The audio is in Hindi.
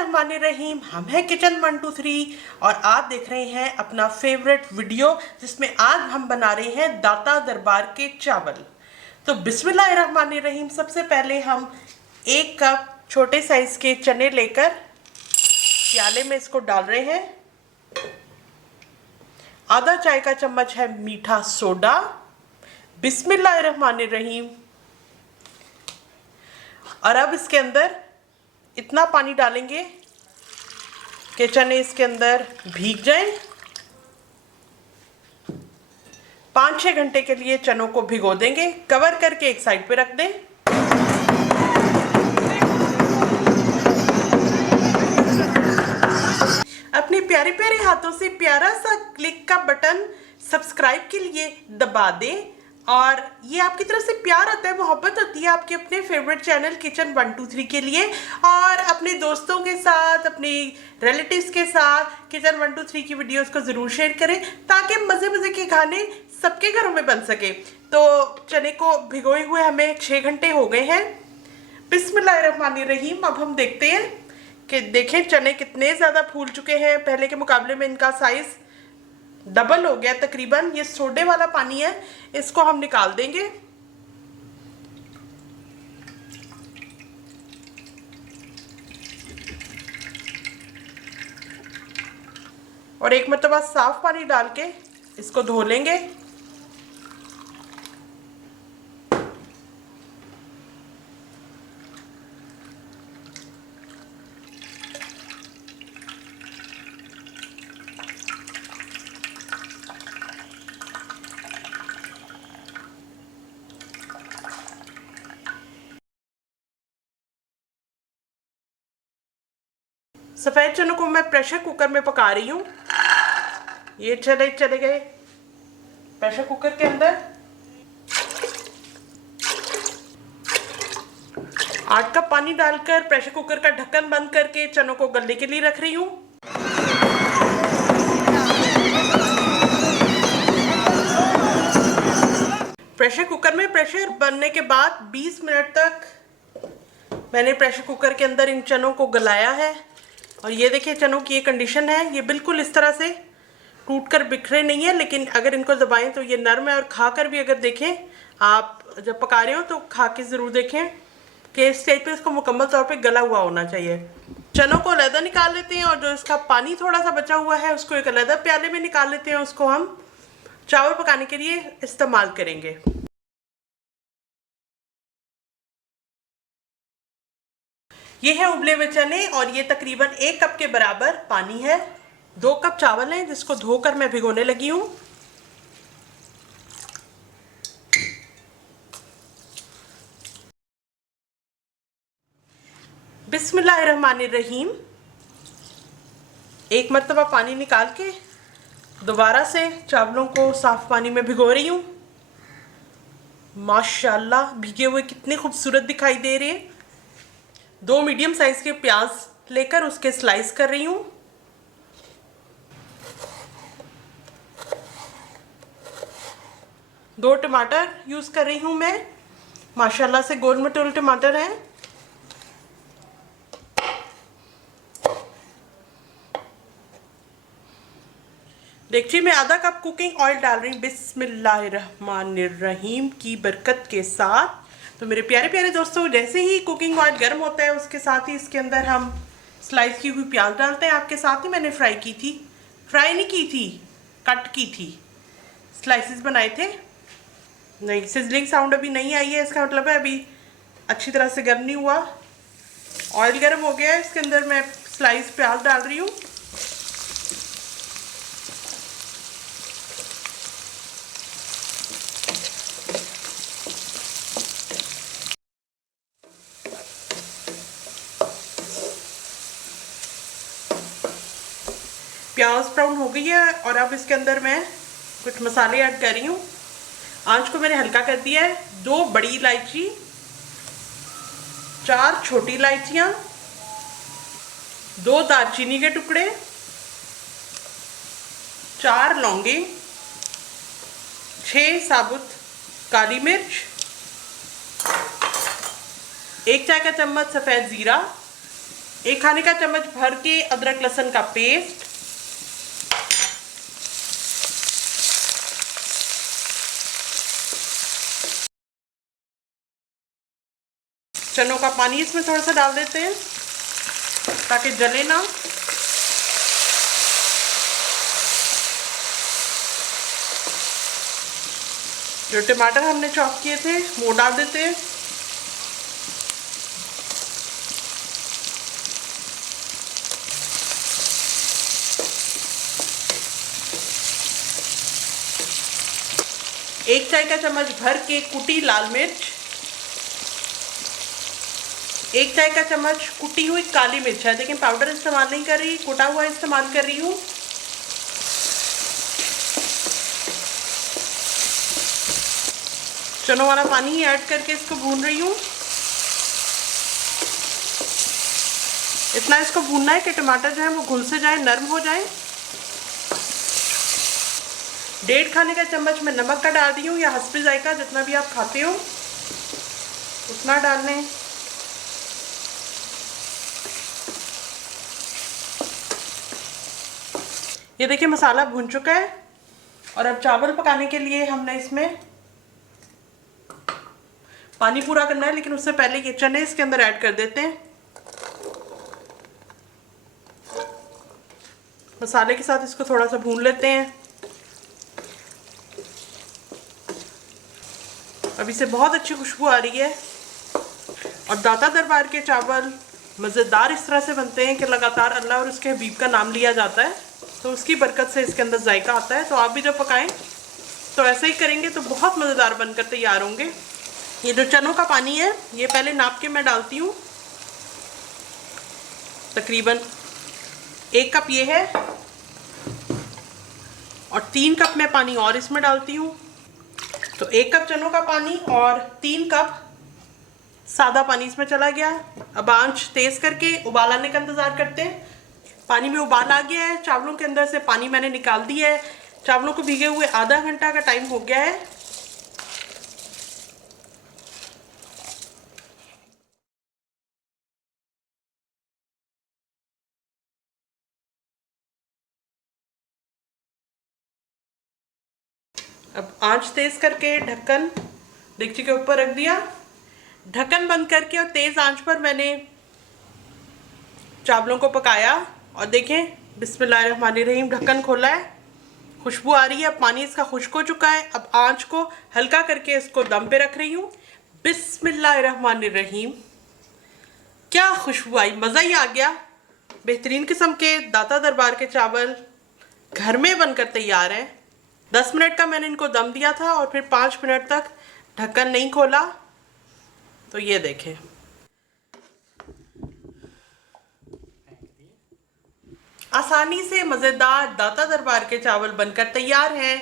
बिस्मिल्लाहिर्रहमानिर्रहीम। हम हैं किचन 123 और आप देख रहे हैं अपना फेवरेट वीडियो जिसमें आज हम बना रहे हैं दाता दरबार के चावल। तो बिस्मिल्लाहिर्रहमानिर्रहीम, सबसे पहले हम 1 कप छोटे साइज के चने लेकर प्याले में इसको डाल रहे हैं। आधा चाय का चम्मच है मीठा सोडा। बिस्मिल्लाहिर्रहमानिर्रहीम। और अब इसके अंदर इतना पानी डालेंगे कि चने इसके अंदर भीग जाएं। 5-6 घंटे के लिए चनों को भिगो देंगे। कवर करके एक साइड पे रख दें। अपने प्यारे प्यारे हाथों से प्यारा सा क्लिक का बटन सब्सक्राइब के लिए दबा दें। और ये आपकी तरफ से प्यार आता है, मोहब्बत होती है आपके अपने फेवरेट चैनल किचन 123 के लिए। और अपने दोस्तों के साथ, अपने रिलेटिव्स के साथ किचन 123 की वीडियोस को ज़रूर शेयर करें ताकि मज़े मज़े के खाने सबके घरों में बन सके। तो चने को भिगोए हुए हमें 6 घंटे हो गए हैं। बिस्मिल्लाहिर्रहमानिर्रहीम। अब हम देखते हैं कि देखें चने कितने ज़्यादा फूल चुके हैं। पहले के मुकाबले में इनका साइज़ डबल हो गया तकरीबन। ये सोडे वाला पानी है, इसको हम निकाल देंगे। और एक मरतबा साफ पानी डाल के इसको धो लेंगे। सफ़ेद चनों को मैं प्रेशर कुकर में पका रही हूँ। ये चले गए प्रेशर कुकर के अंदर। 8 कप पानी डालकर प्रेशर कुकर का ढक्कन बंद करके चनों को गलने के लिए रख रही हूँ। प्रेशर कुकर में प्रेशर बनने के बाद 20 मिनट तक मैंने प्रेशर कुकर के अंदर इन चनों को गलाया है। और ये देखिए चनों की ये कंडीशन है। ये बिल्कुल इस तरह से टूटकर बिखरे नहीं है, लेकिन अगर इनको दबाएं तो ये नरम है। और खाकर भी अगर देखें आप, जब पका रहे हो तो खा के ज़रूर देखें कि इस स्टेज पे इसको मुकम्मल तौर पे गला हुआ होना चाहिए। चनों को अलहदा निकाल लेते हैं और जो इसका पानी थोड़ा सा बचा हुआ है उसको एक अलहदा प्याले में निकाल लेते हैं। उसको हम चावल पकाने के लिए इस्तेमाल करेंगे। ये है उबले हुए चने और ये तकरीबन 1 कप के बराबर पानी है। 2 कप चावल हैं जिसको धोकर मैं भिगोने लगी हूँ। बिस्मिल्लाहिर्रहमानिर्रहीम। एक मरतबा पानी निकाल के दोबारा से चावलों को साफ पानी में भिगो रही हूँ। माशाल्लाह भीगे हुए कितने खूबसूरत दिखाई दे रहे हैं। 2 मीडियम साइज के प्याज लेकर उसके स्लाइस कर रही हूँ। दो टमाटर यूज़ कर रही हूँ मैं। माशाल्लाह से गोल मटोल टमाटर हैं। देखिए मैं आधा कप कुकिंग ऑयल डाल रही हूँ बिस्मिल्लाहिर्रहमानिर्रहीम की बरकत के साथ। तो मेरे प्यारे प्यारे दोस्तों, जैसे ही कुकिंग ऑयल गर्म होता है उसके साथ ही इसके अंदर हम स्लाइस की हुई प्याज डालते हैं। आपके साथ ही मैंने फ्राई की थी, फ्राई नहीं की थी, कट की थी, स्लाइसेस बनाए थे। नहीं, सिजलिंग साउंड अभी नहीं आई है, इसका मतलब है अभी अच्छी तरह से गर्म नहीं हुआ। ऑयल गर्म हो गया है, इसके अंदर मैं स्लाइस प्याज डाल रही हूँ। प्याज ब्राउन हो गई है और अब इसके अंदर मैं कुछ मसाले ऐड कर रही हूँ। आंच को मैंने हल्का कर दिया है। 2 बड़ी इलायची, 4 छोटी इलायचियाँ, 2 दालचीनी के टुकड़े, 4 लौंगे, 6 साबुत काली मिर्च, 1 चाय का चम्मच सफ़ेद ज़ीरा, 1 खाने का चम्मच भर के अदरक लहसुन का पेस्ट, चनों का पानी इसमें थोड़ा सा डाल देते हैं ताकि जले ना। जो टमाटर हमने चॉप किए थे वो डाल देते हैं। एक चाय का चम्मच भर के कुटी लाल मिर्च, 1 चाय का चम्मच कुटी हुई काली मिर्च है, लेकिन पाउडर इस्तेमाल नहीं कर रही, कुटा हुआ इस्तेमाल कर रही हूँ। चनों वाला पानी ही ऐड करके इसको भून रही हूँ। इतना इसको भूनना है कि टमाटर जो है वो घुल से जाए, नरम हो जाए। 1.5 खाने का चम्मच मैं नमक का डाल रही हूँ, या हस्बी जायका जितना भी आप खाते हो उतना डाल लें। ये देखिए मसाला भून चुका है। और अब चावल पकाने के लिए हमने इसमें पानी पूरा करना है, लेकिन उससे पहले ये चने इसके अंदर ऐड कर देते हैं। मसाले के साथ इसको थोड़ा सा भून लेते हैं। अभी से बहुत अच्छी खुशबू आ रही है। और दाता दरबार के चावल मज़ेदार इस तरह से बनते हैं कि लगातार अल्लाह और उसके हबीब का नाम लिया जाता है, तो उसकी बरकत से इसके अंदर जायका आता है। तो आप भी जब पकाएं तो ऐसे ही करेंगे तो बहुत मज़ेदार बनकर तैयार होंगे। ये जो चनों का पानी है ये पहले नाप के मैं डालती हूँ। तकरीबन 1 कप ये है, और 3 कप मैं पानी और इसमें डालती हूँ। तो 1 कप चनों का पानी और 3 कप सादा पानी इसमें चला गया। अब आंच तेज करके उबाल आने का इंतज़ार करते हैं। पानी में उबाल आ गया है, चावलों के अंदर से पानी मैंने निकाल दिया है। चावलों को भीगे हुए आधा घंटा का टाइम हो गया है। अब आंच तेज करके ढक्कन डेगची के ऊपर रख दिया। ढक्कन बंद करके और तेज आंच पर मैंने चावलों को पकाया। और देखें बिस्मिल्लाहिर्रहमानिर्रहीम, ढक्कन खोला है, खुशबू आ रही है। अब पानी इसका खुश्क हो चुका है। अब आंच को हल्का करके इसको दम पे रख रही हूँ। बिस्मिल्लाहिर्रहमानिर्रहीम, क्या खुशबू आई, मज़ा ही आ गया। बेहतरीन किस्म के दाता दरबार के चावल घर में बनकर तैयार हैं। 10 मिनट का मैंने इनको दम दिया था और फिर 5 मिनट तक ढक्कन नहीं खोला। तो ये देखें, आसानी से मज़ेदार दाता दरबार के चावल बनकर तैयार हैं।